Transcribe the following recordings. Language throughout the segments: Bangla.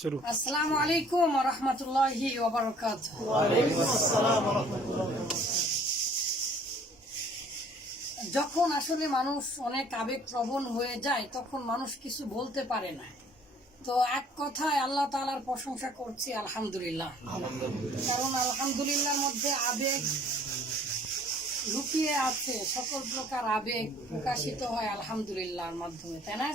শুরু আসসালামু আলাইকুম ওয়া রাহমাতুল্লাহি ওয়া যখন আসলে মানুষ অনেক আবেগ প্রবণ হয়ে যায় তখন মানুষ কিছু বলতে পারে না তো এক কথায় আল্লাহ তালার প্রশংসা করছি আলহামদুলিল্লাহ কারণ আলহামদুলিল্লাহর মধ্যে আবেগ লুকিয়ে আছে সকল প্রকার আবেগ প্রকাশিত হয় আলহামদুলিল্লাহ মাধ্যমে তাই না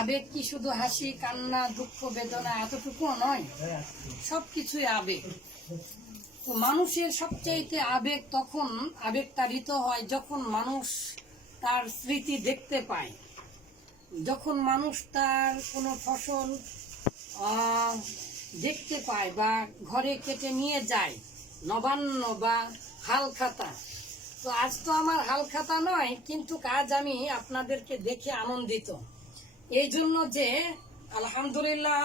আবেগ কি শুধু হাসি কান্না দুঃখ বেদনা এতটুকু নয় সব কিছুই আবেগ তো মানুষের সবচাইতে আবেগ তখন আবেগ তারিত হয় যখন মানুষ তার স্মৃতি দেখতে পায় যখন মানুষ তার কোনো ফসল দেখতে পায় বা ঘরে কেটে নিয়ে যায় নবান্ন বা হালখাতা তো আজ তো আমার হালখাতা নয় কিন্তু কাজ আমি আপনাদেরকে দেখে আনন্দিত এই জন্য যে আলহামদুলিল্লাহ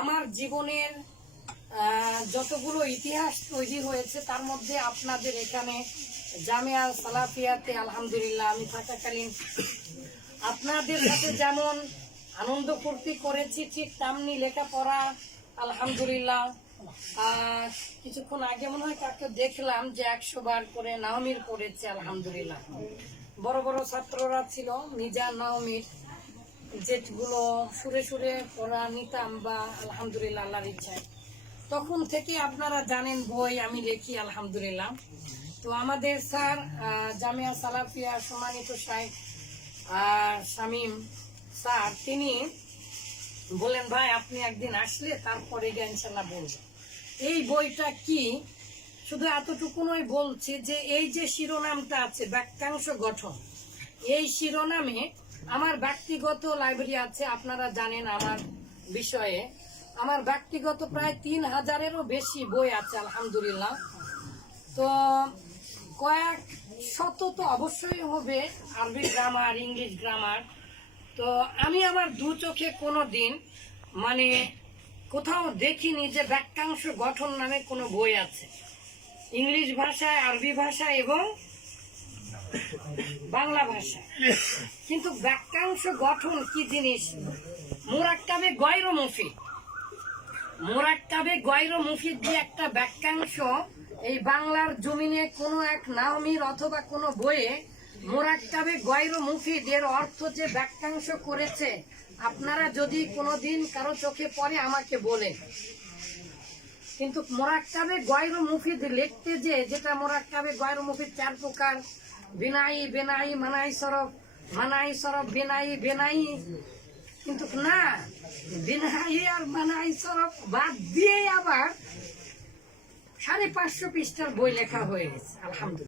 আমার জীবনের যতগুলো ইতিহাস তৈরি হয়েছে তার মধ্যে আপনাদের এখানে জামিয়া সালাফিয়াতে আলহামদুলিল্লাহ আমি থাকাকালীন আপনাদের সাথে যেমন আনন্দ ফুর্তি করেছি ঠিক তেমনি লেখাপড়া আলহামদুলিল্লাহ কিছুক্ষণ আগে মনে হয় কাকে দেখলাম যে একশো বার করে নাওমির পড়েছে আলহামদুলিল্লাহ বড় বড় ছাত্ররা ছিল মিজা নাওমির যেগুলো সুরে সুরে পড়া নিতাম বা আলহামদুলিল্লাহ আল্লাহর ইচ্ছায় তখন থেকে আপনারা জানেন বই আমি লিখি আলহামদুলিল্লাহ তো আমাদের স্যার জামিয়া সালাফিয়া সম্মানিত সাহেব আর শামীম স্যার তিনি বলেন ভাই আপনি একদিন আসলে তারপরে এটা ইনশাল্লাহ বলব এই বইটা কি শুধু এতটুকু নয় বলছি যে এই যে শিরোনামটা আছে বাক্যাংশ গঠন এই শিরোনামে আমার ব্যক্তিগত লাইব্রেরি আছে আপনারা জানেন আমার বিষয়ে আমার ব্যক্তিগত প্রায় তিন হাজারেরও বেশি বই আছে আলহামদুলিল্লাহ তো কয়েক শত তো অবশ্যই হবে আরবি গ্রামার ইংলিশ গ্রামার তো আমি আমার দু চোখে কোনো দিন মানে কোথাও দেখিনি যে বাক্যাংশ গঠন নামে কোনো বই আছে ইংলিশ ভাষায় আরবি ভাষা এবং বাংলা ভাষা কিন্তু বাক্যাংশ গঠন কি জিনিস মোরাক্কাবে গয়র মুফিদ মোরাক্কাবে গয়র মুফিদ যে একটা বাক্যাংশ এই বাংলার জমিনে কোনো এক নাওমির অথবা কোনো বইয়ে মোরাক্কাবে গয়র মুফিদ এর অর্থ যে বাক্যাংশ করেছে আপনারা যদি কোনোদিন কারো চোখে পড়ে আমাকে বলে কিন্তু মোরাক্কাবে গয়র মুফিদ লিখতে যে যেটা মোরাক্কাবে গয়র মুফিদ চার প্রকার বিনাই বেনাই মানাই সরব মানাই সরব বেনাই বেনাই কিন্তু না বিনাই আর মানাই সরব বাদ দিয়ে আবার সাড়ে পাঁচশো পৃষ্ঠার বই লেখা হয়ে গেছে আলহামদুলিল্লাহ